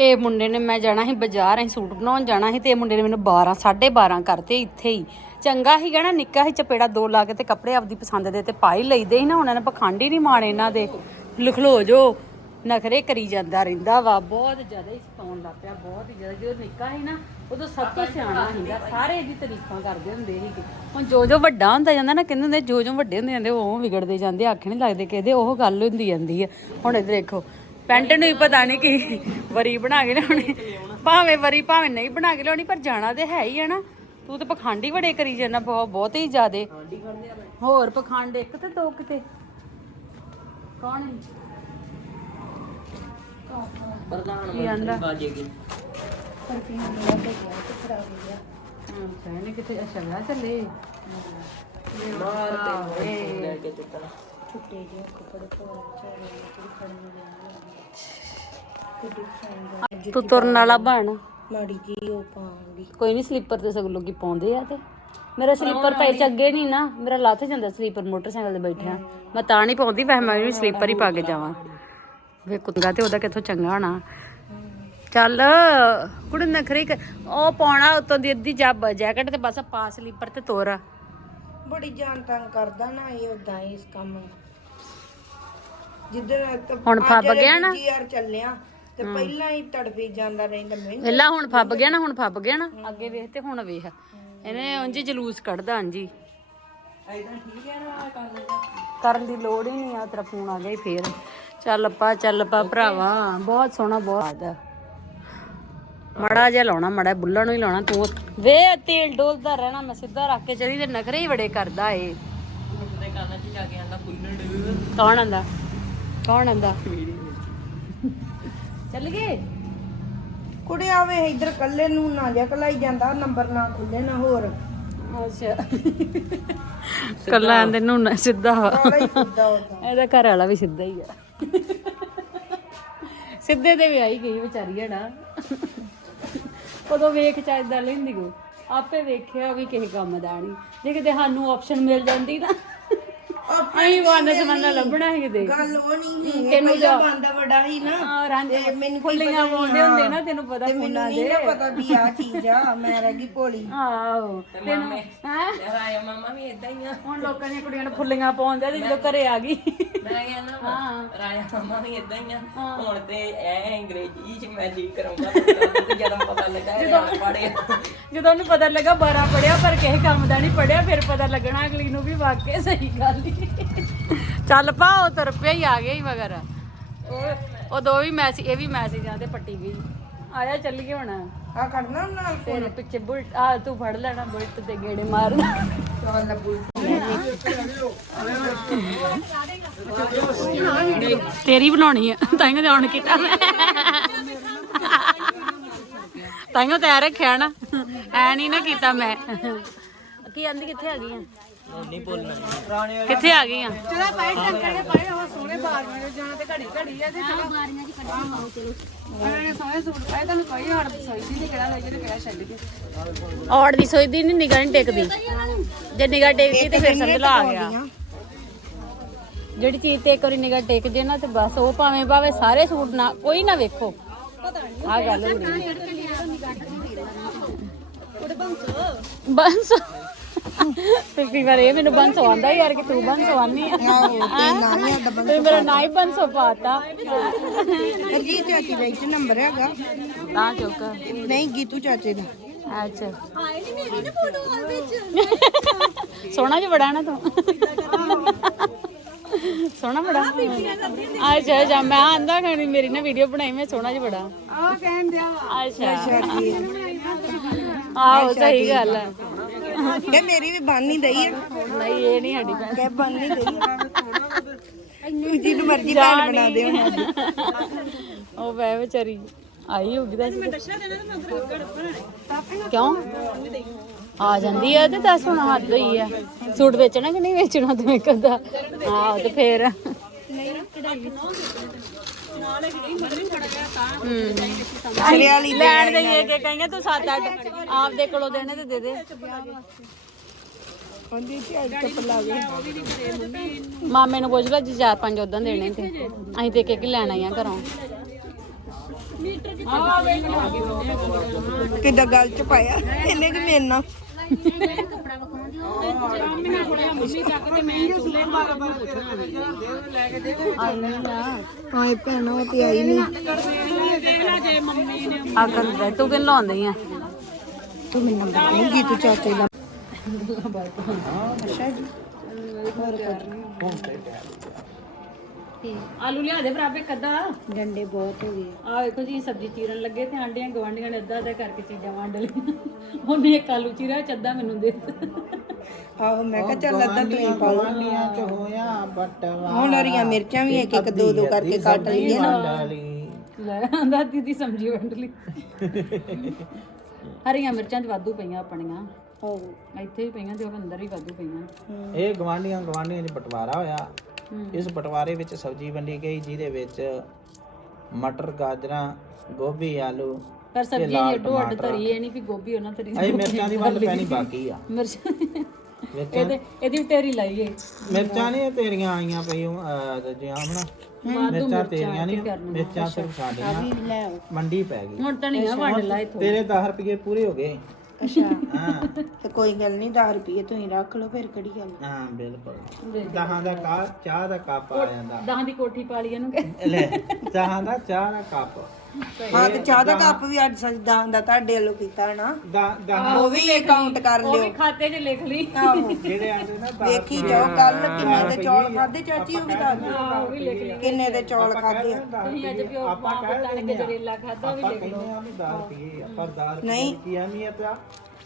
ਇਹ ਮੁੰਡੇ ਨੇ ਮੈਂ ਜਾਣਾ ਸੀ ਬਾਜ਼ਾਰ, ਅਸੀਂ ਸੂਟ ਬਣਾਉਣ ਜਾਣਾ ਸੀ ਤੇ ਇਹ ਮੁੰਡੇ ਨੇ ਮੈਨੂੰ 12 12.5 ਕਰਤੇ ਇੱਥੇ ਹੀ। ਚੰਗਾ ਹੀ ਨਾ, ਨਿੱਕਾ ਹੀ ਚਪੇੜਾ ਦੋ ਲਾ ਕੇ ਤੇ ਕੱਪੜੇ ਆਪਦੀ ਪਸੰਦ ਦੇ ਤੇ ਪਾਈ ਲਈਦੇ ਸੀ ਨਾ, ਉਹਨਾਂ ਨੇ ਪਖੰਡ ਹੀ ਨਹੀਂ ਮਾਣੇ ਇਹਨਾਂ ਦੇ। ਲਿਖਲੋ ਜੋ, ਨਖਰੇ ਕਰੀ ਜਾਂਦਾ ਰਹਿੰਦਾ ਵਾ, ਬਹੁਤ ਜ਼ਿਆਦਾ ਹੀ ਸਤਾਉਣ ਲੱਗ ਪਿਆ, ਬਹੁਤ ਹੀ ਜ਼ਿਆਦਾ। ਜਦੋਂ ਨਿੱਕਾ ਸੀ ਨਾ, ਉਦੋਂ ਸਭ ਤੋਂ ਸਿਆਣਾ ਸੀਗਾ, ਸਾਰੇ ਇਹਦੀ ਤਾਰੀਫਾਂ ਕਰਦੇ ਹੁੰਦੇ ਸੀਗੇ। ਹੁਣ ਜੋ ਜੋ ਵੱਡਾ ਹੁੰਦਾ ਜਾਂਦਾ ਨਾ, ਕਹਿੰਦੇ ਹੁੰਦੇ, ਜੋ ਜੋ ਵੱਡੇ ਹੁੰਦੇ ਜਾਂਦੇ, ਉਹ ਵਿਗੜਦੇ ਜਾਂਦੇ ਅੱਖ ਨਹੀਂ ਲੱਗਦੇ, ਕਿਹਦੇ ਉਹ ਗੱਲ ਹੁੰਦੀ ਜਾਂਦੀ ਆ। ਹੁਣ ਇੱਧਰ ਦੇਖੋ ਪੈਂਟ ਨੂੰ ਹੀ ਪਤਾ ਨਹੀਂ ਕੀ ਵਰੀ ਬਣਾ ਕੇ ਲਿਆਉਣੀ। ਭਾਵੇਂ ਵਰੀ ਭਾਵੇਂ ਨਹੀਂ ਬਣਾ ਕੇ ਲਿਆਉਣੀ ਪਰ ਜਾਣਾ ਤੇ ਹੈ ਹੀ ਹੈ ਨਾ। ਤੂੰ ਤਾਂ ਪਖੰਡ ਹੀ ਬੜੇ ਕਰੀ ਜਾਂਦਾ ਬਹੁਤ ਬਹੁਤ ਹੀ ਜ਼ਿਆਦੇ। ਹੋਰ ਪਖੰਡ ਇੱਕ ਤੇ ਦੋ ਕਿਤੇ। ਕੌਣ ਹੈ? ਕੀ ਆਂਦਾ? ਅੱਛਾ ਇਹਨੇ ਕਿਤੇ ਅੱਛਾ ਵਿਆਹ ਚੱਲੇ। ਤੂੰ ਤੁਰਨ ਵਾਲਾ ਬਣ। ਮਾੜੀ ਜੀ ਉਹ ਪਾਉਂਦੀ। ਕੋਈ ਨਹੀਂ ਸਲੀਪਰ ਤੇ ਸਗੋਂ ਲੋਕੀ ਪਾਉਂਦੇ ਆ ਤੇ। ਮੇਰਾ ਸਲੀਪਰ ਪੈ ਚੱਗੇ ਨਹੀਂ ਨਾ ਮੇਰਾ ਲੱਥ ਜਾਂਦਾ ਸਲੀਪਰ ਮੋਟਰਸਾਈਕਲ ਤੇ ਬੈਠਿਆ। ਮੈਂ ਤਾਂ ਨਹੀਂ ਪਾਉਂਦੀ ਵੈਸੇ ਮੈਂ ਵੀ ਸਲੀਪਰ ਹੀ ਪਾ ਕੇ ਜਾਵਾਂ। ਵੇ ਕੁੰਗਾ ਤੇ ਉਹਦਾ ਕਿੱਥੋਂ ਚੰਗਾ ਹੋਣਾ। ਚੱਲ ਕੁੜੇ ਨਖਰੀ ਉਹ ਪਾਉਣਾ ਉਤੋਂ ਦੀ ਅੱਧੀ ਜੱਬ ਜੈਕਟ ਤੇ ਬਸ ਪਾ ਸਲੀਪਰ ਤੇ ਤੋਰ। ਬੜੀ ਜਾਨ ਤੰਗ ਕਰਦਾ ਨਾ ਇਹ ਉਦਾਂ ਇਸ ਕੰਮ ਨੂੰ। ਜਿੱਦਣ ਹੁਣ ਅੱਜ ਫੱਬ ਗਿਆ ਨਾ? ਯਾਰ ਚੱਲਿਆ ਤੇ ਪਹਿਲਾਂ ਹੀ ਤੜਫੀ ਜਾਂਦਾ ਰਹਿੰਦਾ ਮੈਂ ਵੇਲਾ ਹੁਣ ਫੱਬ ਗਿਆ ਨਾ ਹੁਣ ਫੱਬ ਗਿਆ ਨਾ ਅੱਗੇ ਵੇਖ ਤੇ ਹੁਣ ਵੇਖ। ਇਹਨੇ ਉਂਝ ਹੀ ਜਲੂਸ ਕੱਢਦਾ ਹਾਂਜੀ। ਕਰਨ ਦੀ ਲੋੜ ਹੀ ਨਹੀਂ ਆ ਤੇਰਾ ਫੋਨ ਆ ਗਿਆ ਈ ਫੇਰ। ਚੱਲ ਪਾ ਚੱਲ ਪਾ ਭਰਾਵਾ ਬਹੁਤ ਸੋਹਣਾ ਬਹੁਤ ਆ ਮੜਾ ਜਿਹਾ ਲਾਉਣਾ ਮੜਾ ਬੁੱਲਣ ਨੂੰ ਹੀ ਲਾਉਣਾ ਤੂੰ ਵੇ ਤੇਲ ਡੋਲਦਾ ਰਹਿਣਾ ਮੈਂ ਸਿੱਧਾ ਰੱਖ ਕੇ ਚਲੀ ਤੇ ਨਖਰੇ ਹੀ ਬੜੇ ਕਰਦਾ ਏ। ਕੌਣ ਆਂਦਾ? ਕੌਣ ਆਂਦਾ? ਚੱਲ ਗਏ। ਕੁੜੇ ਆਵੇ ਇੱਧਰ ਕੱਲੇ ਨੂੰ ਨਾ ਜਾ ਕਲਾਈ ਜਾਂਦਾ ਨੰਬਰ ਨਾ ਖੁੱਲੇ ਨਾ ਹੋਰ। ਅੱਛਾ। ਕੱਲਾ ਆਂਦੇ ਨੂੰ ਨਾ ਸਿੱਧਾ ਵਾ। ਹੀ ਇਹਦਾ ਘਰ ਵਾਲਾ ਵੀ ਸਿੱਧਾ ਹੀ ਆ। ਸਿੱਧੇ ਤੇ ਵੀ ਆਈ ਗਈ ਵਿਚਾਰੀ ਹਣਾ ਉਦੋਂ ਵੇਖ ਚਾਹੀਦਾ ਲੈਂਦੀ ਕੋ ਆਪੇ ਵੇਖਿਆ ਵੀ ਕਿਸੇ ਕੰਮ ਦਾ ਨਹੀਂ ਜੇ ਕਿਤੇ ਸਾਨੂੰ ਆਪਸ਼ਨ ਮਿਲ ਜਾਂਦੀ ਨਾ। ਅਸੀਂ ਵਨ ਸਮੰਨਾ ਲੱਭਣਾ ਸੀ ਕਿਤੇ। ਗੱਲ ਉਹ ਨਹੀਂ ਸੀ ਤੈਨੂੰ ਪਹਿਲਾਂ ਬੰਦਾ ਬੜਾ ਹੀ ਨਾ ਤੇ ਮੈਨੂੰ ਪਤਾ ਪਾਉਂਦੇ ਹੁੰਦੇ ਨਾ ਤੈਨੂੰ ਪਤਾ ਮੈਨੂੰ ਫੋਨਾਂ ਨਹੀਂ ਦੇ। ਨਾ ਪਤਾ ਵੀ ਆ ਚੀਜ਼ ਆ ਮੈਂ ਰਹਿ ਗਈ ਭੋਲੀ। ਆਹੋ ਤੈਨੂੰ ਹੈ? ਰਾਇਆ ਮਾਮਾ ਵੀ ਇਦਾਂ ਹੀ ਆ। ਹੁਣ ਲੋਕਾਂ ਦੀਆਂ ਕੁੜੀਆਂ ਨੂੰ ਫੁੱਲੀਆਂ ਪਾਉਂਦੇ ਤੇ ਜਦੋਂ ਘਰੇ ਆ ਗਈ। ਮੈਂ ਕਹਿੰਦਾ ਵਾ, ਰਾਇਆ ਮਾਮਾ ਵੀ ਇਦਾਂ ਹੀ ਆ। ਹੁਣ ਤੇ ਐ ਅੰਗਰੇਜ਼ੀ ਚ ਮੈਜਿਕ ਕਰਾਉਂਦਾ ਤੇ ਜਦੋਂ ਪਤਾ ਲੱਗਾ ਇਹ ਪੜਿਆ। ਜਦੋਂ ਉਹਨੂੰ ਪਤਾ ਲੱਗਾ 12 ਪੜਿਆ ਪਰ ਕਿਸੇ ਕੰਮ ਦਾ ਨਹੀਂ ਪੜਿਆ ਫਿਰ ਪਤਾ ਲੱਗਣਾ ਅਗਲੀ ਨੂੰ ਵੀ ਵਾਕਿਆ ਸਹੀ ਗੱਲ ਹੀ ਚੱਲ ਪਾ ਉਹ ਤੁਰ ਪਿਆ ਹੀ ਆ ਗਿਆ ਹੀ ਮਗਰ। ਉਹ ਉਹ ਦੋ ਵੀ ਮੈਸੇਜ ਇਹ ਵੀ ਮੈਸੇਜਾਂ ਤੇ ਪੱਟੀ ਗਈ ਆਇਆ ਚੱਲੀਏ ਹੁਣ। ਆ ਖੜਨਾ ਨਾਲ ਤੇਰੇ ਪਿੱਛੇ ਬੁਲਟ ਆ ਤੂੰ ਫੜ ਲੈਣਾ ਬੁਲਟ ਤੇ ਗੇੜੇ ਮਾਰਨਾ। ਚੱਲ ਲੱਭੂ ਤੇਰੀ ਬਣਾਉਣੀ ਆ। ਤੇ ਹੁਣ ਕੀਤਾ ਮੈਂ। ਤਾਈਓ ਤਿਆਰ ਰੱਖਿਆ ਨਾ। ਐ ਨਹੀਂ ਨਾ ਕੀਤਾ ਮੈਂ। ਕੀ ਆਂਦੀ ਕਿੱਥੇ ਆ ਗਈ ਆ ਨਹੀਂ ਬੋਲਣਾ ਕਿੱਥੇ ਆ ਗਈ ਆ ਜਿਹੜਾ ਪਾਏ ਟੰਕਰ ਦੇ ਪਾਏ ਉਹ ਸੋਹਣੇ ਬਾਰੀਆਂ ਦੇ ਜਾਣਾ ਤੇ ਘੜੀ ਘੜੀ ਆ ਤੇ ਚਲੋ। ਬਾਰੀਆਂ ਦੀ ਕੱਢੀ ਚਲੋ ਉਹਨਾਂ ਨੇ ਸੋਹਣੇ ਸੂਟ ਪਾਏ ਤੁਹਾਨੂੰ ਕੋਈ ਹੜ ਸੋਈਦੀ ਨਹੀਂ ਕਿਹੜਾ ਲੈ ਜੇ ਤੇ ਕਿਹੜਾ ਛੱਡ ਕੇ। ਔੜ ਦੀ ਸੋਚਦੀ ਨਹੀਂ ਨਿਗਾਹ ਨਹੀਂ ਟੇਕਦੀ। ਜੇ ਨਿਗਾਹ ਟੇਕਦੀ ਤੇ ਫਿਰ ਸਮਝ ਲਾ ਆ ਗਿਆ। ਜਿਹੜੀ ਚੀਜ਼ ਤੇ ਇੱਕ ਵਾਰੀ ਨਿਗਾਹ ਟੇਕ ਜੇ ਨਾ ਤੇ ਬਸ ਉਹ ਭਾਵੇਂ ਭਾਵੇਂ ਸਾਰੇ ਸੂਟ ਨਾ ਕੋਈ ਨਾ ਵੇਖੋ। ਆ ਗੱਲ ਹੈ। ਬੰਸ। ਪਿਛਲੀ ਵਾਰ ਇਹ ਮੈਨੂੰ ਬੰਸ ਆਉਂਦਾ ਯਾਰ ਕਿ ਤੂੰ ਬੰਸ ਆਉਣੀ ਆ। ਆਹੋ ਤੇ ਨਾ ਹੀ ਸਾਡਾ ਤੇ ਮੇਰਾ ਨਾ ਹੀ ਬੰਸੋ ਪਾਤਾ ਜੀ ਚਾਚੀ ਦਾ ਇੱਥੇ ਨੰਬਰ ਹੈਗਾ। ਤਾਂ ਚੁੱਕ ਨਹੀਂ ਗੀਤੂ ਚਾਚੇ ਦਾ। ਅੱਛਾ। ਸੋਹਣਾ ਜਿਹਾ ਬੜਾ ਨਾ ਤੂੰ। ਸੋਹਣਾ ਬੜਾ। ਅੱਛਾ ਅੱਛਾ ਮੈਂ ਆਂਦਾ ਖਾਣੀ ਮੇਰੀ ਨਾ ਵੀਡੀਓ ਬਣਾਈ ਮੈਂ ਸੋਹਣਾ ਜਿਹਾ ਬੜਾ। ਆਹ ਕਹਿਣ ਦਿਆ ਅੱਛਾ। ਆਹੋ ਸਹੀ ਗੱਲ ਹੈ। ਕਿ ਮੇਰੀ ਵੀ ਬਣ ਨਹੀਂ ਦਈ ਨਹੀਂ ਇਹ ਨਹੀਂ ਸਾਡੀ ਭੈਣ ਕਿ ਬਣ ਨਹੀਂ ਦਈ ਜਿਹਨੂੰ ਮਰਜ਼ੀ ਭੈਣ ਬਣਾ ਦਿਓ। ਉਹ ਵੈ ਵਿਚਾਰੀ ਆਈ ਹੋਗੀ ਤਾਂ ਕਿਉਂ? ਆ ਜਾਂਦੀ ਆ ਤੇ ਦੱਸ ਹੁਣ ਹੱਦ ਹੋਈ ਆ। ਸੂਟ ਵੇਚਣਾ ਕਿ ਨਹੀਂ ਵੇਚਣਾ ਤੂੰ ਕਦਾ ਆਹ ਤੇ ਫੇਰ। ਅਲੇ ਵਾਲੀ ਲੈਣ ਦੇ ਇਹ ਕੇ ਕਹਿੰਗੇ ਤੂੰ ਸੱਤ ਅੱਠ ਆਪਦੇ ਕੋਲੋਂ ਦੇਣੇ ਤੇ ਦੇ ਦੇ। ਉਹਦੀ ਝਾੜ ਚੱਪਲ ਲਾ ਗਈ ਮਾਮੇ ਨੂੰ। ਪੁੱਛ ਲੈ ਜੇ ਚਾਰ ਪੰਜ ਉਦਾਂ ਦੇਣੇ ਤੇ। ਅਸੀਂ ਤੇ ਇੱਕ ਇੱਕ ਲੈਣ ਆਈਆਂ ਘਰੋਂ। ਕਿੱਦਾਂ ਗੱਲ ਚ ਪਾਇਆ। ਇਹਨੇ ਕਿ ਮੇਰੇ ਨਾਲ। ਹਾਏ ਭੈਣਾ ਉਹ ਤੇ ਆਈ ਨਹੀਂ। ਆ ਕਰ ਤੂੰ ਕਿਨ ਲਾਉਂਦੀ ਆ? ਤੂੰ ਮੈਨੂੰ ਦੇਂਗੀ ਤੂੰ ਚਾਚੇ ਦਾ। ਅੱਛਾ ਜੀ। ਆਲੂ ਲਿਆ ਦੇ ਭਰਾਵੇ ਕੱਦਾ ਡੰਡੇ ਬਹੁਤ ਹੋ ਗਏ ਆ ਵੇਖੋ ਜੀ ਸਬਜ਼ੀ ਚੀਰਨ ਲੱਗੇ ਤੇ ਆਂਡੀਆਂ ਗਵਾਂਡੀਆਂ ਨੇ ਅੱਧਾ ਅੱਧਾ ਕਰਕੇ ਚੀਜ਼ਾਂ ਵੰਡ ਲਈਆਂ। ਉਹਨੇ ਇੱਕ ਆਲੂ ਚੀਰਾ ਚੱਦਾ ਮੈਨੂੰ ਦੇ ਦਿੱਤਾ। ਆਹੋ ਮੈਂ ਕਿਹਾ ਚੱਲ ਅੱਧਾ ਤੁਸੀਂ ਪਾ ਲਓ ਚ ਹੋਇਆ ਬਟਵਾ ਹੁਣ ਹਰੀਆਂ ਮਿਰਚਾਂ ਵੀ ਇੱਕ ਇੱਕ ਦੋ ਦੋ ਕਰਕੇ ਕੱਟ ਲਈਏ ਨਾ ਲੈ ਆਂਦਾ ਦੀਦੀ ਸਬਜ਼ੀ ਵੰਡ ਲਈ। ਹਰੀਆਂ ਮਿਰਚਾਂ ਤੇ ਵਾਧੂ ਪਈਆਂ ਆਪਣੀਆਂ। ਆਹੋ। ਇੱਥੇ ਵੀ ਪਈਆਂ ਤੇ ਉਹ ਅੰਦਰ ਵੀ ਵਾਧੂ ਪਈਆਂ। ਇਹ ਗਵਾਂਡੀਆਂ ਗਵਾਂਡੀਆਂ ਚ ਬਟਵਾਰਾ ਹੋਇਆ। ਇਸ ਬਟਵਾਰੇ ਵਿੱਚ ਸਬਜ਼ੀ ਵੰਡੀ ਗਈ ਜਿਹਦੇ ਵਿੱਚ ਮਟਰ ਗਾਜਰਾਂ ਗੋਭੀ ਆਲੂ ਪਰ ਸਬਜ਼ੀ ਅੱਡ ਟਮਾਟਰ। ਧਰੀ ਇਹ ਨਹੀਂ ਵੀ ਗੋਭੀ ਉਹਨਾਂ ਤਰੀ ਅਜੇ ਮਿਰਚਾਂ ਦੀ ਵੰਡ ਪੈਣੀ ਬਾਕੀ ਆ। ਮਿਰਚ ਇਹਦੇ ਇਹਦੀ ਵੀ ਢੇਰੀ ਲਾਈਏ ਮਿਰਚਾਂ ਨਹੀਂ ਤੇਰੀਆਂ ਆਈਆਂ ਪਈਆਂ ਜਿਆਂ ਹਣਾ ਮਿਰਚਾਂ ਤੇਰੀਆਂ ਨਹੀਂ ਮਿਰਚਾਂ ਸਿਰਫ ਸਾਡੀਆਂ। ਲੈ ਆਓ। ਮੰਡੀ ਪੈ ਗਈ। ਹੁਣ ਧਨੀਆ ਵੰਡ ਲਾ ਇਥੋਂ। ਤੇਰੇ 10 ਰੁਪਏ ਪੂਰੇ ਹੋ ਗਏ। ਅੱਛਾ। ਹਾਂ। ਤੇ ਕੋਈ ਗੱਲ ਨਹੀਂ 10 ਰੁਪਏ ਤੁਸੀਂ ਰੱਖ ਲਓ ਫਿਰ ਕਿਹੜੀ ਗੱਲ ਹਾਂ ਬਿਲਕੁਲ। ਦਹਾਂ ਦਾ ਕੱਪ ਚਾਹ ਦਾ ਕੱਪ ਆ ਜਾਂਦਾ। ਦਹਾਂ ਦੀ ਕੋਠੀ ਪਾ ਲਈ ਇਹਨੂੰ। ਲੈ ਦਹਾਂ ਦਾ ਚਾਹ ਦਾ ਕੱਪ। ਹਾਂ ਤੇ ਚਾਹ ਦਾ ਕੱਪ ਵੀ ਅੱਜ ਸਜਦਾ ਦਾ ਤੁਹਾਡੇ ਵੱਲੋਂ ਕੀਤਾ ਨਾ। ਦਾ ਦਹਾਂ ਉਹ ਵੀ ਕਾਊਂਟ ਕਰ ਉਹ ਵੀ ਲਿਓ। ਖਾਤੇ 'ਚ ਲਿਖ ਲਈ। ਆਹੋ। ਜਿਹੜੇ ਆਂਦੇ ਨਾ ਦਸ ਵੇਖੀ ਜਾਓ ਕੱਲ ਕਿੰਨੇ ਦੇ ਚੌਲ ਖਾਦੇ ਚਾਚੀ ਉਹ ਵੀ ਦੱਸ ਦਿਓ। ਉਹ ਵੀ ਲਿਖ ਲਈ। ਕਿੰਨੇ ਦੇ ਚੌਲ ਖਾਦੇ ਆ? ਤੁਸੀਂ ਅੱਜ ਪਿਓ ਮਾਂ ਪੁੱਤਾਂ ਨੇ ਗਜਰੇਲਾ ਖਾਦਾ ਉਹ ਵੀ ਲਿਖ ਲਓ ਕਹਿੰਦੇ ਆ ਵੀ 10 ਰੁਪਏ ਆਪਾਂ 10 ਰੁਪਏ ਕੀ ਅਹਿਮੀਅਤ ਆ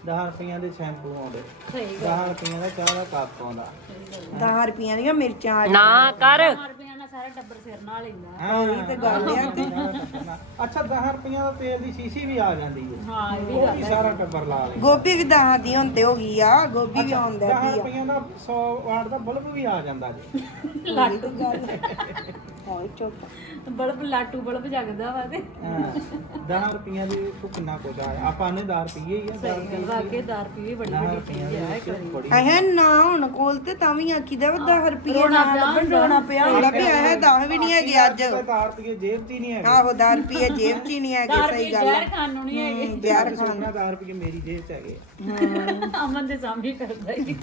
10 ਰੁਪਈਆਂ ਦੇ ਸ਼ੈਂਪੂ ਆਉਂਦੇ। ਸਹੀ 10 ਰੁਪਈਆਂ ਦਾ ਚਾਹ ਦਾ ਕੱਪ ਆਉਂਦਾ। 10 ਰੁਪਈਆਂ ਦੀਆਂ ਮਿਰਚਾਂ ਆ ਨਾ ਕਰ। ਸਾਰਾ ਟੱਬਰ ਸਿਰ ਨਾਲ ਲੈਂਦਾ। ਹਾਂ। ਤੇ ਗੱਲ ਆ। ਤੇ ਅੱਛਾ 10 ਰੁਪਈਆਂ ਦਾ ਤੇਲ ਦੀ ਸ਼ੀਸ਼ੀ ਵੀ ਆ ਜਾਂਦੀ ਹੈ। ਹਾਂ ਇਹ ਵੀ ਉਹ ਵੀ ਸਾਰਾ ਟੱਬਰ ਲਾ ਲੇ ਗੋਭੀ ਵੀ ਦਹਾਂ ਦੀ ਹੁਣ ਤੇ ਹੋ ਗਈ ਆ ਗੋਭੀ ਵੀ ਆਉਂਦਾ 10 ਰੁਪਈਆਂ ਦਾ 100 ਵਾਟ ਦਾ ਬਲਬ ਵੀ ਆ ਜਾਂਦਾ ਜੀ। ਲਾਟੂ। ਹਾਏ ਚੁੱਪ ਬਲਬ ਲਾਟੂ ਬਲਬ ਜਗਦਾ ਵਾ ਤੇ। ਹਾਂ 10 ਰੁਪਈਆਂ ਦੀ ਤੂੰ ਕਿੰਨਾ ਕੁਝ ਆ? ਆਪਾਂ ਨੇ 10 ਰੁਪਏ ਹੀ ਆ 10 ਰੁਪਏ ਵਾਕੇ 10 ਰੁਪਏ ਬੜੀ 10 ਵੱਡੀ ਚੀਜ਼ ਹੈ ਦੀ ਬੜੀ ਅਹੇ ਨਾ ਹੁਣ ਕੋਲ ਤੇ ਤਾਂ ਵੀ ਆਖੀਦਾ ਵਾ 10 ਰੁਪਏ ਨਾ ਲੱਭਣ ਰੋਣਾ ਪਿਆ। ਹੁੰਦਾ ਵੀ ਇਹ 10 ਵੀ ਨਹੀਂ ਹੈਗੇ ਅੱਜ। 10 ਰੁਪਏ ਜੇਬ 'ਚ ਹੀ ਨਹੀਂ ਹੈਗੇ। ਆਹੋ 10 ਰੁਪਏ ਜੇਬ 'ਚ ਹੀ ਨਹੀਂ ਹੈਗੇ ਸਹੀ ਗੱਲ ਆ। ਜ਼ਹਿਰ ਖਾਣ ਨੂੰ ਨਹੀਂ ਹੈਗੇ। ਯਾਰ ਸੋਨਾ 10 ਰੁਪਏ ਮੇਰੀ ਜੇਬ 'ਚ ਹੈਗੇ ਅਮਨ ਦੇ ਸਾਹਮਣੇ ਕਰਦਾ ਹੀ।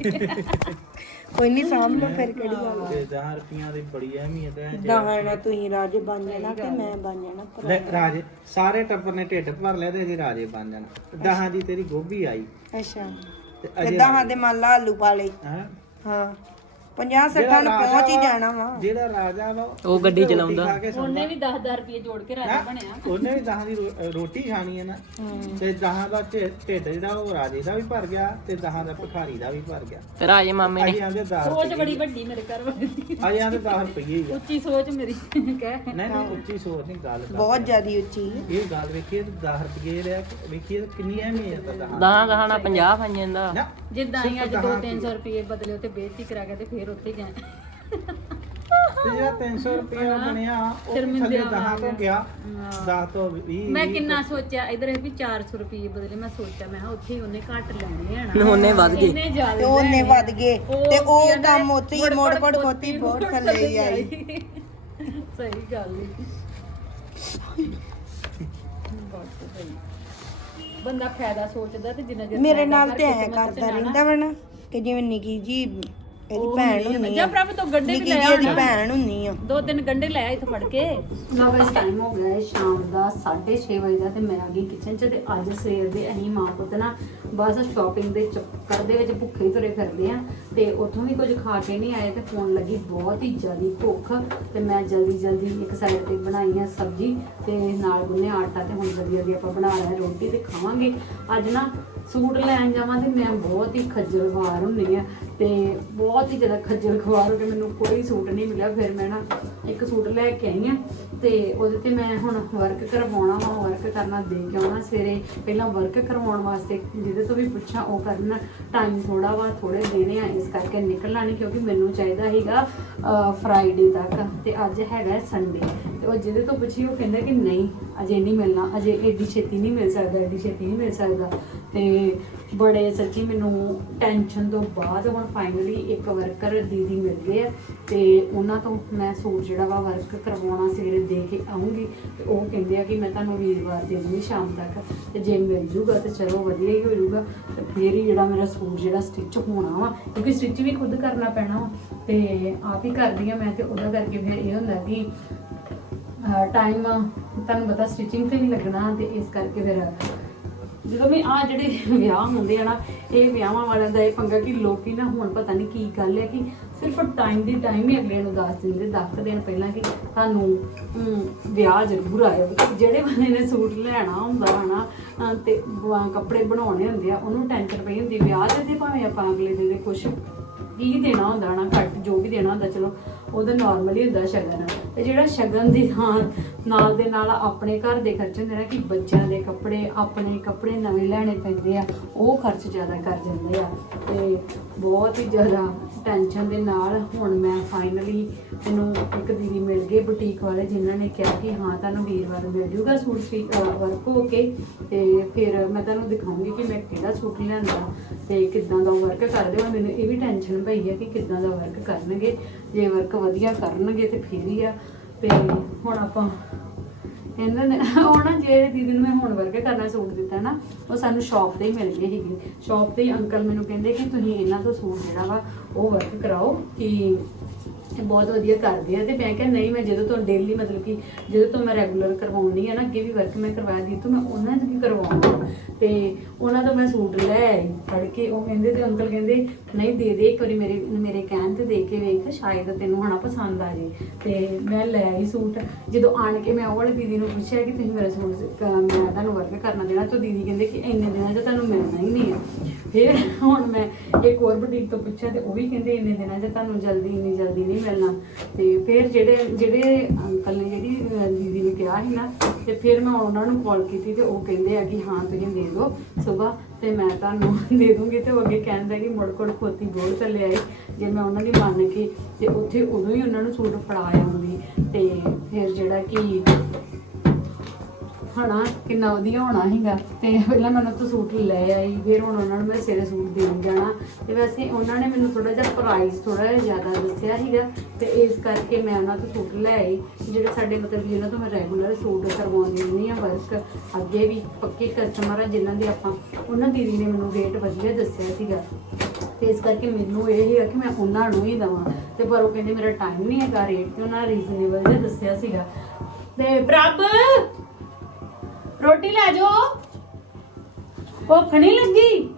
ਕੋਈ ਨਹੀਂ ਸਾਂਭ ਲਓ ਫਿਰ ਕਿਹੜੀ ਗੱਲ ਆ। ਤੇ 10 ਰੁਪਈਆਂ ਦੀ ਬੜੀ ਅਹਿਮੀਅਤ ਹੈ ਜੇ- ਦਾਣਾ ਤੁਸੀਂ ਰਾਜੇ ਬਣ ਜਾਣਾ ਕਿ ਮੈਂ ਬਣ ਜਾਣਾ ਪਰ ਲੈ ਰਾਜੇ ਸਾਰੇ ਟੱਬਰ ਨੇ ਢਿੱਡ ਭਰ ਲਿਆ ਤੇ ਅਜੇ ਰਾਜੇ ਬਣ ਜਾਣਾ। ਦਹਾਂ ਦੀ ਤੇਰੀ ਗੋਭੀ ਆਈ। ਅੱਛਾ। ਤੇ ਦਹਾਂ ਦੇ ਮੰਨ ਲਾ ਆਲੂ ਪਾ ਹੈਂ? ਹਾਂ। 50 60 ਨੂੰ ਪਹੁੰਚ ਹੀ ਜਾਣਾ ਵਾ। ਜਿਹੜਾ ਰਾਜਾ ਵਾ ਉਹ ਗੱਡੀ ਚਲਾਉਂਦਾ। ਖਾ ਕੇ ਸੌਂਦਾ। ਉਹਨੇ ਵੀ 10000 ਰੁਪਏ ਜੋੜ ਕੇ ਰਾਜਾ ਬਣਿਆ। ਉਹਨੇ ਵੀ ਦਹਾਂ ਦੀ ਰੋ- ਰੋਟੀ ਖਾਣੀ ਹੈ ਨਾ। ਤੇ ਦਹਾਂ ਦਾ ਢਿ- ਢਿੱਡ ਜਿਹੜਾ ਉਹ ਰਾਜੇ ਦਾ ਵੀ ਭਰ ਗਿਆ ਤੇ ਦਹਾਂ ਦਾ ਭਿਖਾਰੀ ਦਾ ਵੀ ਭਰ ਗਿਆ। ਤੇ ਰਾਜੇ ਮਾਮੇ ਨੇ ਅਜੇ ਆਂਦੇ 10 ਸੋਚ ਬੜੀ ਵੱਡੀ ਮੇਰੇ ਘਰ ਵਾਲੇ ਦੀ। ਅਜੇ ਆਂਦੇ 10 ਰੁਪਏ ਹੀ ਆ। ਉੱਚੀ ਸੋਚ ਮੇਰੀ ਕਹਿ। ਨਹੀਂ ਨਹੀਂ ਉੱਚੀ ਸੋਚ ਨਹੀਂ ਗੱਲ ਕਰ ਬਹੁਤ ਜ਼ਿਆਦੀ ਉੱਚੀ। ਇਹ ਗੱਲ ਵੇਖੀਏ ਤੇ 10 ਰੁਪਏ ਲਿਆ ਵੇਖੀਏ ਤੇ ਕਿੰਨੀ ਅਹਿਮੀਅਤ ਦਹਾਂ ਦਹਾਂ ਦਹਾਂ ਨਾਲ 50 ਬਣ ਜਾਂਦਾ ਨਾ ਜਿੱਦਾਂ ਹੀ ਅੱਜ 2-300 ਰੁਪਏ ਬਦਲੇ ਉੱਤੇ ਬੇਇੱਜ਼ਤੀ ਕਰਾ ਕੇ ਤੇ ਫੇਰ ਉੱਥੇ ਗਏ ਤੇ ਜਿਹੜਾ 300 ਰੁਪਏ ਬਣਿਆ। ਉਹ ਵੀ ਥੱਲੇ 10 ਤੋਂ ਗਿਆ। 10 ਤੋਂ 20 ਮੈਂ ਕਿੰਨਾ ਸੋਚਿਆ ਇਧਰ ਇਹ ਵੀ 400 ਰੁਪਏ ਬਦਲੇ। ਮੈਂ ਸੋਚਿਆ ਮੈਂ ਕਿਹਾ ਉੱਥੇ ਹੀ ਉਹਨੇ ਘੱਟ ਲੈਣੇ ਆ ਨਾ। ਉਹਨੇ ਵੱਧ ਗਏ। ਇੰਨੇ ਤੇ ਜ਼ਿਆਦਾ ਉਹਨੇ ਵੱਧ ਗਏ। ਤੇ ਉਹ ਕੀ ਕਹਿੰਦਾ ਕੰਮ ਉੱਥੇ ਹੀ ਮੋੜ ਪੜ ਖੋਤੀ ਬਹੁਤ ਥੱਲੇ ਹੀ ਆਈ। ਸਹੀ ਗੱਲ ਹੈ ਬੰਦਾ ਫਾਇਦਾ ਸੋਚਦਾ ਤੇ ਜਿੰਨਾ ਜਿੰਨਾ ਮੇਰੇ ਨਾਲ ਤੇ ਐ ਕਰਦਾ ਰਹਿੰਦਾ ਵਾ ਨਾ ਕਿ ਜਿਵੇਂ ਨਿੱਕੀ ਜੀ ਇਹਦੀ ਭੈਣ ਹੁੰਨੀ ਜਾਂ ਆ। ਪ੍ਰਭ ਤੋਂ ਗੱਡੇ ਵੀ ਨਿੱਕੀ ਲੈ ਇਹਦੀ ਭੈਣ ਹੁੰਨੀ ਆ। ਦੋ ਤਿੰਨ ਗੰਡੇ ਲੈ ਇੱਥੇ ਫੜ ਕੇ। ਲੋ ਬਸ ਟਾਈਮ ਹੋ ਗਿਆ ਹੈ ਸ਼ਾਮ ਦਾ 6:30 ਵਜੇ ਦਾ ਤੇ ਮੈਂ ਆ ਗਈ ਕਿਚਨ 'ਚ ਤੇ ਅੱਜ ਸਵੇਰ ਦੇ ਅਸੀਂ ਮਾਂ ਪੁੱਤ ਨਾ ਬਸ ਸ਼ਾਪਿੰਗ ਦੇ ਚੱਕਰ ਦੇ ਵਿੱਚ ਭੁੱਖੇ ਹੀ ਤੁਰੇ ਫਿਰਦੇ ਆ ਤੇ ਉੱਥੋਂ ਵੀ ਕੁਝ ਖਾ ਕੇ ਨਹੀਂ ਆਏ ਤੇ ਫੋਨ ਲੱਗੀ ਬਹੁਤ ਹੀ ਜ਼ਿਆਦੀ ਭੁੱਖ ਤੇ ਮੈਂ ਜਲਦੀ ਜਲਦੀ ਇੱਕ ਸਾਈਡ ਤੇ ਬਣਾਈ ਆ ਸਬਜ਼ੀ ਤੇ ਨਾਲ ਗੁੰਨੇ ਆਟਾ ਤੇ ਹੁਣ ਜਲਦੀ ਜਲਦੀ ਆਪਾਂ ਬਣਾ ਰਹੇ ਰੋਟੀ ਤੇ ਖਾਵਾਂਗੇ। ਅੱਜ ਨਾ ਸੂਟ ਲੈਣ ਜਾਵਾਂ ਤੇ ਮੈਂ ਬਹੁਤ ਹੀ ਖੱਜਲ ਖਵਾਰ ਹੁੰਨੀ ਆ ਤੇ ਬਹੁਤ ਬਹੁਤ ਹੀ ਜ਼ਿਆਦਾ ਖੱਜਲ ਖਵਾਰ ਹੋ ਕੇ ਮੈਨੂੰ ਕੋਈ ਸੂਟ ਨਹੀਂ ਮਿਲਿਆ। ਫਿਰ ਮੈਂ ਨਾ ਇੱਕ ਸੂਟ ਲੈ ਕੇ ਆਈ ਆ ਤੇ ਉਹਦੇ ਤੇ ਮੈਂ ਹੁਣ ਵਰਕ ਕਰਵਾਉਣਾ ਵਾ ਵਰਕ ਕਰਨਾ ਦੇ ਕੇ ਆਉਣਾ। ਸਵੇਰੇ ਪਹਿਲਾਂ ਵਰਕ ਕਰਵਾਉਣ ਵਾਸਤੇ ਜਿਹਦੇ ਤੋਂ ਵੀ ਪੁੱਛਾਂ, ਉਹ ਕਰਨ ਟਾਈਮ ਥੋੜਾ ਵਾ ਥੋੜੇ ਦੇਣੇ ਆ। ਇਸ ਕਰਕੇ ਨਿਕਲਣਾ ਨਹੀਂ ਕਿਉਂਕਿ ਮੈਨੂੰ ਚਾਹੀਦਾ ਸੀਗਾ ਫਰਾਈਡੇ ਤੱਕ ਤੇ ਅੱਜ ਹੈਗਾ ਸੰਡੇ ਤੇ ਤੇ ਉਹ ਜਿਹਦੇ ਤੋਂ ਪੁੱਛੀ, ਉਹ ਕਹਿੰਦਾ ਕਿ ਨਹੀਂ, ਅਜੇ ਨਹੀਂ ਮਿਲਣਾ, ਅਜੇ ਏਡੀ ਛੇਤੀ ਨਹੀਂ ਮਿਲ ਸਕਦਾ, ਏਡੀ ਛੇਤੀ ਨਹੀਂ ਮਿਲ ਸਕਦਾ। ਤੇ ਬੜੇ ਸੱਚੀ ਮੈਨੂੰ ਟੈਨਸ਼ਨ ਤੋਂ ਬਾਅਦ ਹੁਣ ਫਾਈਨਲੀ ਇੱਕ ਵਰਕਰ ਦੀਦੀ ਮਿਲ ਗਏ ਆ ਤੇ ਉਹਨਾਂ ਤੋਂ ਮੈਂ ਸੂਟ ਜਿਹੜਾ ਵਾ ਵਰਕ ਕਰਵਾਉਣਾ ਸਵੇਰੇ ਦੇ ਕੇ ਆਉਂਗੀ ਤੇ ਉਹ ਕਹਿੰਦੇ ਆ ਕਿ ਮੈਂ ਤੁਹਾਨੂੰ ਵੀਰਵਾਰ ਦੇ ਦੂੰਗੀ ਸ਼ਾਮ ਤੱਕ ਤੇ ਜੇ ਮਿਲ ਜੂਗਾ ਤੇ ਚਲੋ ਵਧੀਆ ਹੀ ਹੋ ਜਾਊਗਾ ਤੇ ਫੇਰ ਹੀ ਜਿਹੜਾ ਮੇਰਾ ਸੂਟ ਜਿਹੜਾ ਸਟਿਚ ਹੋਣਾ ਵਾ, ਕਿਉਂਕਿ ਸਟਿਚ ਵੀ ਖੁਦ ਕਰਨਾ ਪੈਣਾ ਵਾ ਤੇ ਆਪ ਹੀ ਕਰਦੀ ਆ ਮੈਂ ਤੇ ਉਹਦਾ ਕਰਕੇ ਫਿਰ ਇਹ ਹੁੰਦਾ ਕਿ ਟਾਈਮ ਤੁਹਾਨੂੰ ਪਤਾ ਸਟਿਚਿੰਗ ਤੇ ਵੀ ਲੱਗਣਾ ਤੇ ਇਸ ਕਰਕੇ ਫਿਰ ਜਦੋਂ ਵੀ ਆ ਜਿਹੜੇ ਵਿਆਹ ਹੁੰਦੇ ਆ ਨਾ ਇਹ ਵਿਆਹਾਂ ਵਾਲਿਆਂ ਦਾ ਇਹ ਪੰਗਾ ਕਿ ਲੋਕੀ ਨਾ ਹੁਣ ਪਤਾ ਨਹੀਂ ਕੀ ਗੱਲ ਹੈ ਕਿ ਸਿਰਫ ਟਾਈਮ ਦੀ ਟਾਈਮ ਹੀ ਅਗਲੇ ਨੂੰ ਦੱਸ ਦਿੰਦੇ 10 ਦਿਨ ਪਹਿਲਾਂ ਕਿ ਤੁਹਾਨੂੰ ਵਿਆਹ ਜ਼ਰੂਰ ਆਇਓ। ਜਿਹੜੇ ਬੰਦੇ ਨੇ ਸੂਟ ਲੈਣਾ ਹੁੰਦਾ ਹਨਾ ਅਹ, ਤੇ ਕੱਪੜੇ ਬਣਾਉਣੇ ਹੁੰਦੇ ਆ ਉਹਨੂੰ ਟੈਨਸ਼ਨ ਪਈ ਹੁੰਦੀ ਵਿਆਹ ਦੇ ਭਾਵੇਂ ਆਪਾਂ ਅਗਲੇ ਦਿਨ ਦੇ ਕੁਝ ਕੀ ਦੇਣਾ ਹੁੰਦਾ ਨਾ ਘੱਟ ਜੋ ਵੀ ਦੇਣਾ ਹੁੰਦਾ, ਚਲੋ, ਉਹਦਾ ਨਾਰਮਲੀ ਹੁੰਦਾ ਸ਼ਗਨ। ਤੇ ਜਿਹੜਾ ਸ਼ਗਨ ਦੇ ਨਾਲ ਨਾਲ ਦੇ ਨਾਲ ਆਪਣੇ ਘਰ ਦੇ ਖਰਚੇ ਹੁੰਦੇ ਨੇ, ਕਿ ਬੱਚਿਆਂ ਦੇ ਕੱਪੜੇ, ਆਪਣੇ ਕੱਪੜੇ ਨਵੇਂ ਲੈਣੇ ਪੈਂਦੇ ਆ, ਉਹ ਖਰਚ ਜ਼ਿਆਦਾ ਕਰ ਜਾਂਦੇ ਆ। ਤੇ ਬਹੁਤ ਹੀ ਜ਼ਿਆਦਾ ਟੈਨਸ਼ਨ ਦੇ ਨਾਲ ਹੁਣ ਮੈਂ ਫਾਈਨਲੀ ਮੈਨੂੰ ਇੱਕ ਦੀਦੀ ਮਿਲ ਗਈ ਬੁਟੀਕ ਵਾਲੇ, ਜਿਨ੍ਹਾਂ ਨੇ ਕਿਹਾ ਕਿ ਹਾਂ, ਤੁਹਾਨੂੰ ਵੀਰਵਾਰ ਮਿਲ ਜੂਗਾ ਸੂਟ ਸੀ ਵਰਕ ਹੋ ਕੇ। ਤੇ ਫਿਰ ਮੈਂ ਤੁਹਾਨੂੰ ਦਿਖਾਉਂਗੀ ਕਿ ਮੈਂ ਕਿਹੜਾ ਸੂਟ ਲਿਆਂਦਾ ਤੇ ਕਿੱਦਾਂ ਦਾ ਵਰਕ ਕਰਦੇ ਹੋ, ਮੈਨੂੰ ਇਹ ਵੀ ਟੈਨਸ਼ਨ ਪਈ ਹੈ ਕਿ ਕਿੱਦਾਂ ਦਾ ਵਰਕ ਕਰਨਗੇ, ਜੇ ਵਰਕ ਵਧੀਆ ਕਰਨਗੇ ਤੇ ਫਿਰ ਹੀ ਆ। ਤੇ ਹੁਣ ਆਪਾਂ ਇਹਨਾਂ ਨੇ ਉਹ ਨਾ ਜਿਹੜੇ ਦੀਦੀ ਨੂੰ ਮੈਂ ਹੁਣ ਵਰਕ ਕਰਨਾ ਸੂਟ ਦਿੱਤਾ ਨਾ, ਉਹ ਸਾਨੂੰ ਸ਼ਾਪ ਤੇ ਹੀ ਮਿਲ ਗਏ ਸੀਗੇ। ਸ਼ਾਪ ਤੇ ਹੀ ਅੰਕਲ ਮੈਨੂੰ ਕਹਿੰਦੇ ਕਿ ਤੁਸੀਂ ਇਹਨਾਂ ਤੋਂ ਸੂਟ ਜਿਹੜਾ ਵਾ, ਉਹ ਵਰਕ ਕਰਾਓ, ਕਿ ਇਹ ਬਹੁਤ ਵਧੀਆ ਕਰਦੇ ਆ ਤੇ ਮੈਂ ਕਿਹਾ ਨਹੀਂ, ਮੈਂ ਜਦੋਂ ਤੋਂ ਡੇਲੀ ਮਤਲਬ ਕਿ ਜਦੋਂ ਤੋਂ ਮੈਂ ਰੈਗੂਲਰ ਕਰਵਾਉਣੀ ਆ ਨਾ, ਅੱਗੇ ਵੀ ਵਰਕ ਮੈਂ ਕਰਵਾਇਆ ਦੀ ਤੋਂ ਮੈਂ ਉਹਨਾਂ ਤੋਂ ਵੀ ਕਰਵਾਉਣਾ ਤੇ ਉਹਨਾਂ ਤੋਂ ਮੈਂ ਸੂਟ ਲੈ ਆਈ ਫੜ ਕੇ ਉਹ ਕਹਿੰਦੇ ਤੇ ਅੰਕਲ ਕਹਿੰਦੇ, ਨਹੀਂ, ਦੇ ਦੇ, ਇੱਕ ਵਾਰੀ ਮੇਰੇ ਮੇਰੇ ਕਹਿਣ ਤੇ ਦੇ ਕੇ ਵੇਖ, ਸ਼ਾਇਦ ਤੈਨੂੰ ਹਣਾ ਪਸੰਦ ਆ ਜੇ। ਤੇ ਮੈਂ ਲੈ ਆਈ ਸੂਟ। ਜਦੋਂ ਆਣ ਕੇ ਮੈਂ ਉਹ ਵਾਲੀ ਦੀਦੀ ਨੂੰ ਪੁੱਛਿਆ ਕਿ ਤੁਸੀਂ ਮੇਰਾ ਸੂਟ ਕ- ਮੈਂ ਤੁਹਾਨੂੰ ਵਰਕ ਕਰਨਾ ਦੇਣਾ, ਤਾਂ ਦੀਦੀ ਕਹਿੰਦੇ ਕਿ ਇੰਨੇ ਦਿਨਾਂ 'ਚ ਤੁਹਾਨੂੰ ਮਿਲਣਾ ਹੀ ਨਹੀਂ ਹੈ ਫਿਰ ਹੁਣ ਮੈਂ ਇੱਕ ਹੋਰ ਬੁਟੀਕ ਤੋਂ ਪੁੱਛਿਆ ਤੇ ਉਹ ਵੀ ਕਹਿੰਦੇ ਇੰਨੇ ਦਿਨਾਂ 'ਚ ਤੁਹਾਨੂੰ ਜਲਦੀ, ਇੰਨੀ ਜਲਦੀ ਨਹੀਂ ਮਿਲਣਾ ਤੇ ਫਿਰ ਜਿਹੜੇ ਜਿਹੜੇ ਅੰਕਲ ਨੇ ਜਿਹੜੀ ਦੀਦੀ ਨੇ ਕਿਹਾ ਸੀ ਨਾ, ਤੇ ਫਿਰ ਮੈਂ ਉਹਨਾਂ ਨੂੰ ਕਾਲ ਕੀਤੀ ਤੇ ਉਹ ਕਹਿੰਦੇ ਆ ਕਿ ਹਾਂ, ਤੁਸੀਂ ਦੇ ਦਿਓ ਸਵੇਰ ਤੇ ਮੈਂ ਤੁਹਾਨੂੰ ਦੇ ਦੂੰਗੀ ਤੇ ਉਹ ਅੱਗੇ ਕਹਿੰਦਾ ਕਿ ਮੁੜ ਕੋੜ ਖੋਤੀ ਬੋਲ ਚੱਲੇ ਆਈ ਜੇ ਮੈਂ ਉਹਨਾਂ ਦੀ ਮੰਨ ਕੇ, ਤੇ ਉੱਥੇ ਉਦੋਂ ਹੀ ਉਹਨਾਂ ਨੂੰ ਸੂਟ ਫੜਾ ਆਉਂਗੀ ਤੇ ਫਿਰ ਜਿਹੜਾ ਕਿ ਹਣਾ ਕਿੰਨਾ ਵਧੀਆ ਹੋਣਾ ਹੈਗਾ ਤੇ ਪਹਿਲਾਂ ਮੈਂ ਉਹਨਾਂ ਤੋਂ ਸੂਟ ਲੈ ਆਈ, ਫਿਰ ਹੁਣ ਉਹਨਾਂ ਨੂੰ ਮੈਂ ਸਿਰੇ ਸੂਟ ਦੇਣ ਜਾਣਾ। ਤੇ ਵੈਸੇ ਉਹਨਾਂ ਨੇ ਮੈਨੂੰ ਥੋੜਾ ਜਿਹਾ ਪ੍ਰਾਈਸ ਥੋੜਾ ਜਿਹਾ ਜ਼ਿਆਦਾ ਦੱਸਿਆ ਸੀਗਾ। ਤੇ ਇਸ ਕਰਕੇ ਮੈਂ ਉਹਨਾਂ ਤੋਂ ਸੂਟ ਲੈ ਆਈ। ਜਿਹੜੇ ਸਾਡੇ ਮਤਲਬ ਜਿਹਨਾਂ ਤੋਂ ਮੈਂ ਰੈਗੂਲਰ ਸੂਟ ਕਰਵਾਉਂਦੀ ਹੁੰਦੀ ਆ ਵਰਕ ਅੱਗੇ ਵੀ ਪੱਕੇ ਕਸਟਮਰ ਆ ਜਿਨ੍ਹਾਂ ਦੇ ਆਪਾਂ, ਉਹਨਾਂ ਦੀਦੀ ਨੇ ਮੈਨੂੰ ਰੇਟ ਵਧੀਆ ਦੱਸਿਆ ਸੀਗਾ। ਤੇ ਇਸ ਕਰਕੇ ਮੈਨੂੰ ਇਹ ਹੀ ਹੈ ਕਿ ਮੈਂ ਉਹਨਾਂ ਨੂੰ ਹੀ ਦਵਾਂ। ਤੇ ਪਰ ਉਹ ਕਹਿੰਦੇ ਮੇਰਾ ਟਾਈਮ ਨਹੀਂ ਹੈਗਾ ਰੇਟ ਤੇ, ਉਹਨਾਂ ਰੀਜ਼ਨੇਬਲ ਜਿਹਾ ਦੱਸਿਆ ਸੀਗਾ। ਤੇ ਪ੍ਰਭ! ਰੋਟੀ ਲੈ ਜਾਓ। ਭੁੱਖ ਨਹੀਂ ਲੱਗੀ?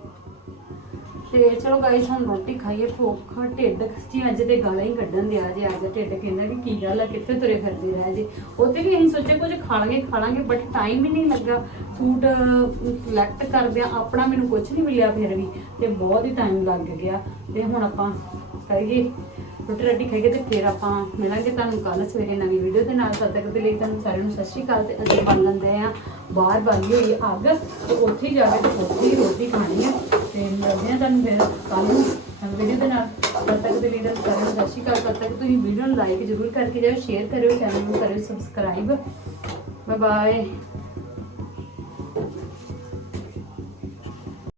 ਤੇ ਚਲੋ ਗਾਈਸ ਹੁਣ ਰੋਟੀ ਖਾਈਏ, ਭੁੱਖ, ਢਿੱਡ ਜੀ ਅੱਜ ਤੇ ਗਾਲਾਂ ਹੀ ਕੱਢਣ ਦਿਆ ਜੇ, ਅੱਜ ਢਿੱਡ ਕਹਿੰਦਾ ਕਿ ਕੀ ਗੱਲ ਆ, ਕਿੱਥੇ ਤੁਰੇ ਫਿਰਦੇ ਰਹਿ ਜੇ। ਉੱਥੇ ਵੀ ਅਸੀਂ ਸੋਚਿਆ ਕੁਝ ਖਾ ਲਾਂਗੇ ਖਾ ਲਾਂਗੇ ਬਟ ਟਾਈਮ ਹੀ ਨਹੀਂ ਲੱਗਾ। ਸੂਟ ਸਿਲੈਕਟ ਕਰਦਿਆਂ ਆਪਣਾ ਮੈਨੂੰ ਕੁਝ ਨਹੀਂ ਮਿਲਿਆ ਫਿਰ ਵੀ, ਤੇ ਬਹੁਤ ਹੀ ਟਾਈਮ ਲੱਗ ਗਿਆ। ਤੇ ਹੁਣ ਆਪਾਂ ਕਰੀਏ। ਰੋਟੀ ਰਾਟੀ ਖਾਈਏ ਤੇ ਫਿਰ ਆਪਾਂ ਮਿਲਾਂਗੇ ਤੁਹਾਨੂੰ ਕੱਲ ਸਵੇਰੇ ਨਵੀਂ ਵੀਡੀਓ ਦੇ ਨਾਲ। ਤਦ ਤੱਕ ਦੇ ਲਈ ਤੁਹਾਨੂੰ ਸਾਰਿਆਂ ਨੂੰ ਸਤਿ ਸ਼੍ਰੀ ਅਕਾਲ ਤੇ ਅਸੀਂ ਬਣ ਲੈਂਦੇ ਆ ਬਾਹਰ ਬਾਲੀ ਹੋਈ ਹੈ ਅੱਗ ਤੇ ਉੱਥੇ ਹੀ ਜਾ ਕੇ ਤੇ ਉੱਥੇ ਰੋਟੀ ਖਾਣੀ ਹੈ। ਤੇ ਮਿਲਦੇ ਆ ਤੁਹਾਨੂੰ ਫਿਰ ਕੱਲ ਨੂੰ ਨਵੀਂ ਵੀਡੀਓ ਦੇ ਨਾਲ। ਤਦ ਤੱਕ ਦੇ ਲਈ ਤੁਹਾਨੂੰ ਸਾਰਿਆਂ ਨੂੰ ਸਤਿ ਸ਼੍ਰੀ ਅਕਾਲ। ਤਦ ਤੱਕ ਤੁਸੀਂ ਵੀਡੀਓ ਨੂੰ ਲਾਈਕ ਜ਼ਰੂਰ ਕਰਕੇ ਜਾਓ ਸ਼ੇਅਰ ਕਰਿਓ ਚੈਨਲ ਨੂੰ ਕਰਿਓ ਸਬਸਕ੍ਰਾਈਬ ਬਾਏ ਬਾਏ